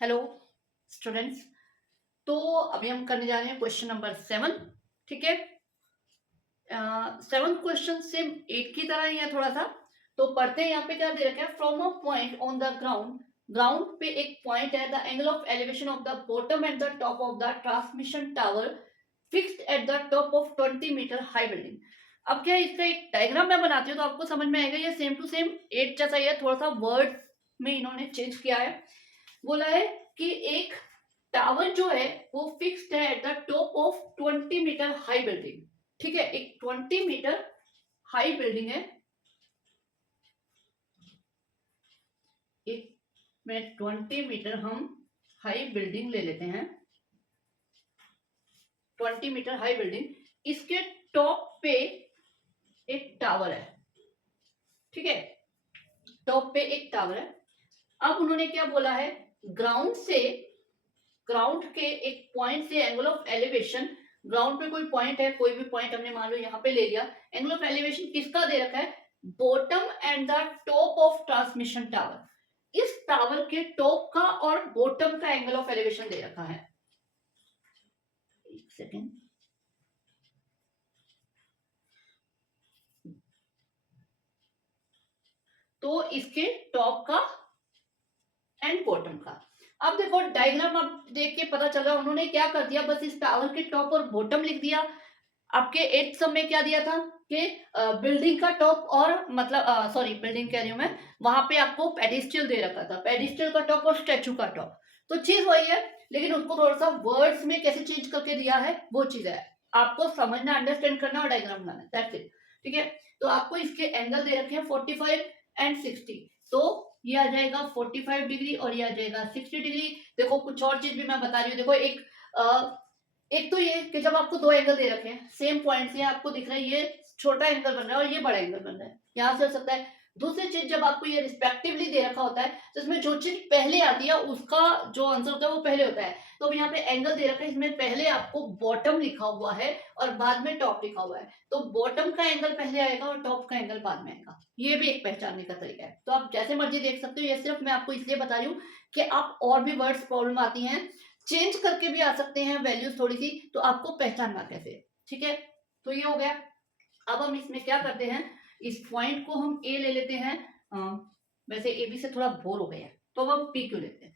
Hello students. तो अभी हम करने जा रहे हैं क्वेश्चन नंबर 7। ठीक है। 7th क्वेश्चन सेम 8 की तरह ही है थोड़ा सा। तो पढ़ते हैं। यहाँ पे क्या दे रखा है, from a point on the ground. Ground पे एक पॉइंट है, the angle of elevation of the bottom and the top of the transmission tower fixed at the top of 20 metre high building. अब क्या है, इसका एक डायग्राम मैं बनाती हूँ तो आपको समझ में आएगा। ये सेम टू सेम 8 जैसा ही है, थोड़ा सा वर्ड में इन्होंने चेंज किया है। बोला है कि एक टावर जो है वो फिक्स्ड है at the top of 20 metre high building. ठीक है, एक 20 मीटर हाई बिल्डिंग है। एक में 20 मीटर हम हाई बिल्डिंग ले लेते हैं। 20 मीटर हाई बिल्डिंग, इसके टॉप पे एक टावर है। ठीक है, टॉप पे एक टावर है। अब उन्होंने क्या बोला है, ग्राउंड के एक पॉइंट से एंगल ऑफ एलिवेशन। ग्राउंड पे कोई पॉइंट है, कोई भी पॉइंट हमने मान लो यहाँ पे ले लिया। एंगल ऑफ एलिवेशन किसका दे रखा है, bottom and the top of transmission tower. इस टावर के टॉप का और बॉटम का एंगल ऑफ एलिवेशन दे रखा है। एक सेकेंड। तो इसके टॉप का एंड बॉटम का। अब देखो डायग्राम आप देख के पता चल रहा है उन्होंने क्या कर दिया, बस इस टावर के टॉप और बॉटम लिख दिया। आपके 8th सम में क्या दिया था कि बिल्डिंग का टॉप और मतलब सॉरी बिल्डिंग कह रही हूं मैं, वहां पे आपको पेडिस्टल दे रखा था, पेडिस्टल का टॉप और स्टैचू का टॉप। तो चीज वही है, लेकिन उसको थोड़ा सा वर्ड्स में कैसे चेंज करके दिया है वो चीज है। आपको समझना, अंडरस्टैंड करना और डायग्राम बनाना, दैट्स इट। ठीक है, तो आपको इसके एंगल दे रखे हैं 45 एंड 60। तो ये आ जाएगा 45 डिग्री और ये आ जाएगा 60 डिग्री। देखो कुछ और चीज भी मैं बता रही हूँ। देखो एक तो ये कि जब आपको दो एंगल दे रखे हैं सेम पॉइंट से, आपको दिख रहा है ये छोटा एंगल बन रहा है और ये बड़ा एंगल बन रहा है, यहां से हो सकता है। दूसरी चीज, जब आपको ये रिस्पेक्टिवली दे रखा होता है तो इसमें जो चीज पहले आती है उसका जो आंसर होता है वो पहले होता है। तो अब यहाँ पे एंगल दे रखा है, इसमें पहले आपको बॉटम लिखा हुआ है और बाद में टॉप लिखा हुआ है। तो बॉटम का एंगल पहले आएगा और टॉप का एंगल बाद में आएगा। ये भी एक पहचानने का तरीका है। तो आप जैसे मर्जी देख सकते हो। ये सिर्फ मैं आपको इसलिए बता रही हूँ कि आप और भी वर्ड्स प्रॉब्लम आती हैं, चेंज करके भी आ सकते हैं वैल्यूज थोड़ी सी, तो आपको पहचानना कैसे। ठीक है, तो ये हो गया। अब हम इसमें क्या करते हैं, इस पॉइंट को हम ए ले लेते हैं। वैसे ए बी से थोड़ा बोर हो गए हैं तो अब हम पी क्यू लेते हैं।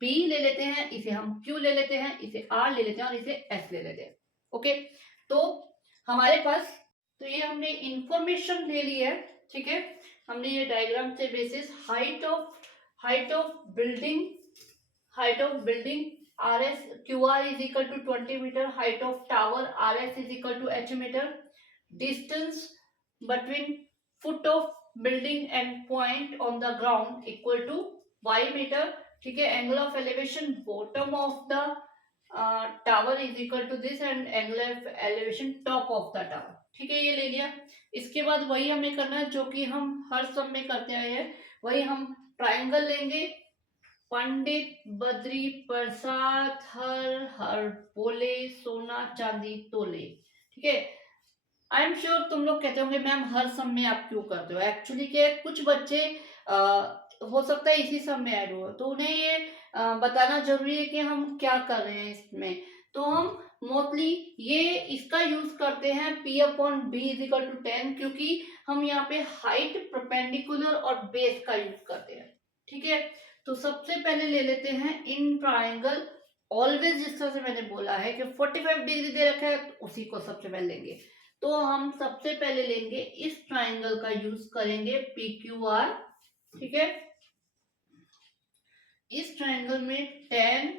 पी ले लेते हैं, इसे हम क्यू ले लेते हैं, इसे आर ले लेते हैं और इसे एस ले लेते हैं। ओके, तो हमारे पास, तो ये हमने इंफॉर्मेशन ले ली है। ठीक है, हमने ये डायग्राम से basis height of building R S Q R is equal to 20 metre, height of tower R S is equal to H metre, distance between foot of building and point on the ground equal to y meter। ठीक है, angle of elevation bottom of the tower is equal to this and angle of elevation top of the tower. ठीक है, ये ले लिया। इसके बाद वही हमें करना है जो कि हम हर सम में करते आए हैं, वही हम ट्राइंगल लेंगे। पंडित बद्री प्रसाद हर हर बोले सोना चांदी तोले। ठीक है, आई एम श्योर तुम लोग कहते होंगे मैम हर सम में आप क्यों करते हो। एक्चुअली के कुछ बच्चे हो सकता है इसी सम में ऐड हो, तो उन्हें ये बताना जरूरी है कि हम क्या कर रहे हैं इसमें। तो हम मोस्टली ये इसका यूज करते हैं P upon B is equal to 10, क्योंकि हम यहाँ पे हाइट परपेंडिकुलर और बेस का यूज करते हैं। ठीक है, तो सबसे पहले ले लेते हैं इन ट्राइंगल। ऑलवेज जिस तरह से मैंने बोला है कि 45 डिग्री दे रखा है तो उसी को सबसे पहले लेंगे। तो हम सबसे पहले लेंगे इस ट्राइंगल का यूज करेंगे पी क्यू आर। ठीक है, इस ट्राइंगल में 10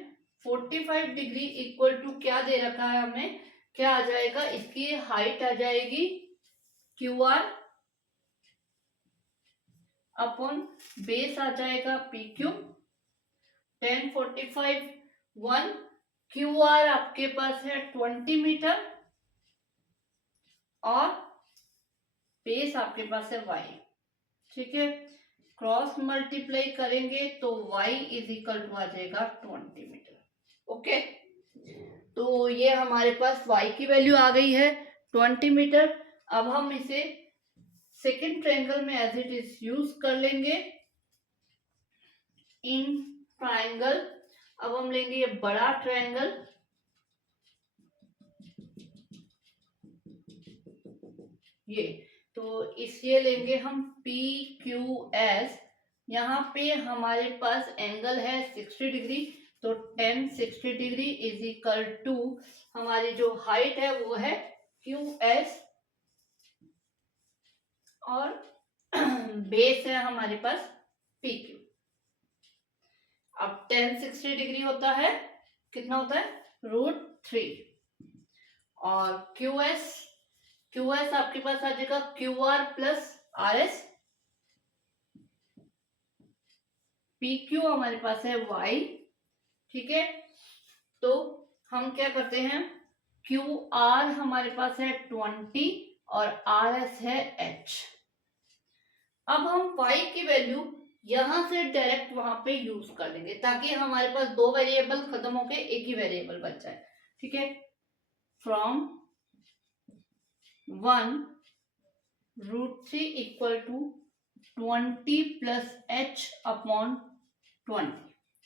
45 डिग्री इक्वल टू क्या दे रखा है हमें, क्या आ जाएगा, इसकी हाइट आ जाएगी क्यू आर अपॉन बेस आ जाएगा पी क्यू। 10 45 1, क्यू आर आपके पास है 20 मीटर और बेस आपके पास है y। ठीक है, क्रॉस मल्टीप्लाई करेंगे तो y इज इक्वल टू आ जाएगा 20 मीटर। ओके, तो ये हमारे पास y की वैल्यू आ गई है 20 मीटर। अब हम इसे सेकेंड ट्रायंगल में एज इट इज यूज कर लेंगे इन ट्रायंगल अब हम लेंगे ये बड़ा ट्रायंगल, ये तो इसलिए लेंगे हम पी क्यू एस। यहाँ पे हमारे पास एंगल है 60 डिग्री, तो tan 60 degree is equal to हमारी जो हाइट है वो है क्यू एस और बेस है हमारे पास पी क्यू। अब tan 60 डिग्री होता है, कितना होता है, √3, और क्यू एस आपके पास आ जाएगा Q R plus R S, P Q हमारे पास है y, ठीक है। तो हम क्या करते हैं, क्यू आर हमारे पास है 20 और आर एस है h। अब हम y की वैल्यू यहां से डायरेक्ट वहां पे यूज कर देंगे ताकि हमारे पास दो वेरिएबल खत्म होके एक ही वेरिएबल बच जाए, ठीक है। From 1 √3 equal to 20 plus h upon 20।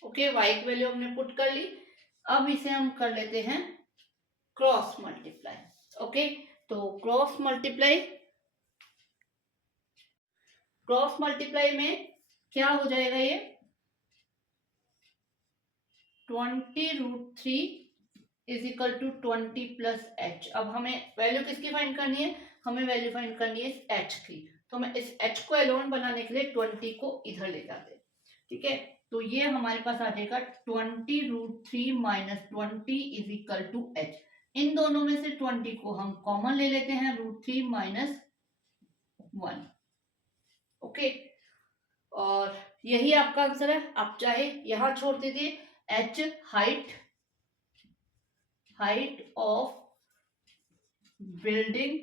Okay, y की वैल्यू हमने पुट कर ली। अब इसे हम कर लेते हैं क्रॉस मल्टीप्लाई। ओके, तो क्रॉस मल्टीप्लाई में क्या हो जाएगा, ये 20 √3 is equal to 20 plus h। अब हमें वैल्यू किसकी फाइंड करनी है, हमें वैल्यू फाइंड करनी है इस h की। तो मैं इस h को एलोन बनाने के लिए 20 को इधर ले जाते, ठीक है। तो ये हमारे पास आ जाएगा 20 √3 minus 20 is equal to h। इन दोनों में से 20 को हम कॉमन ले लेते हैं, √3 माइनस 1। ओके, और यही आपका आंसर है। आप चाहे यहां छोड़ दीजिए, h height of building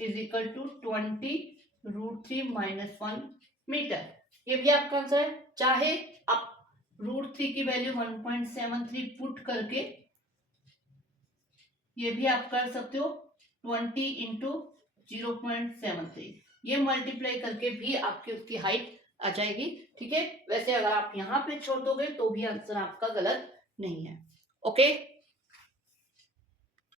is equal to 20 √3 minus 1 metre. ये भी आपका आंसर है। चाहे आप √3 की वैल्यू 1.73 पुट करके ये भी आप कर सकते हो, 20 इंटू 0.73, ये मल्टीप्लाई करके भी आपकी उसकी हाइट आ जाएगी, ठीक है। वैसे अगर आप यहाँ पे छोड़ दोगे तो भी आंसर आपका गलत नहीं है। ओके।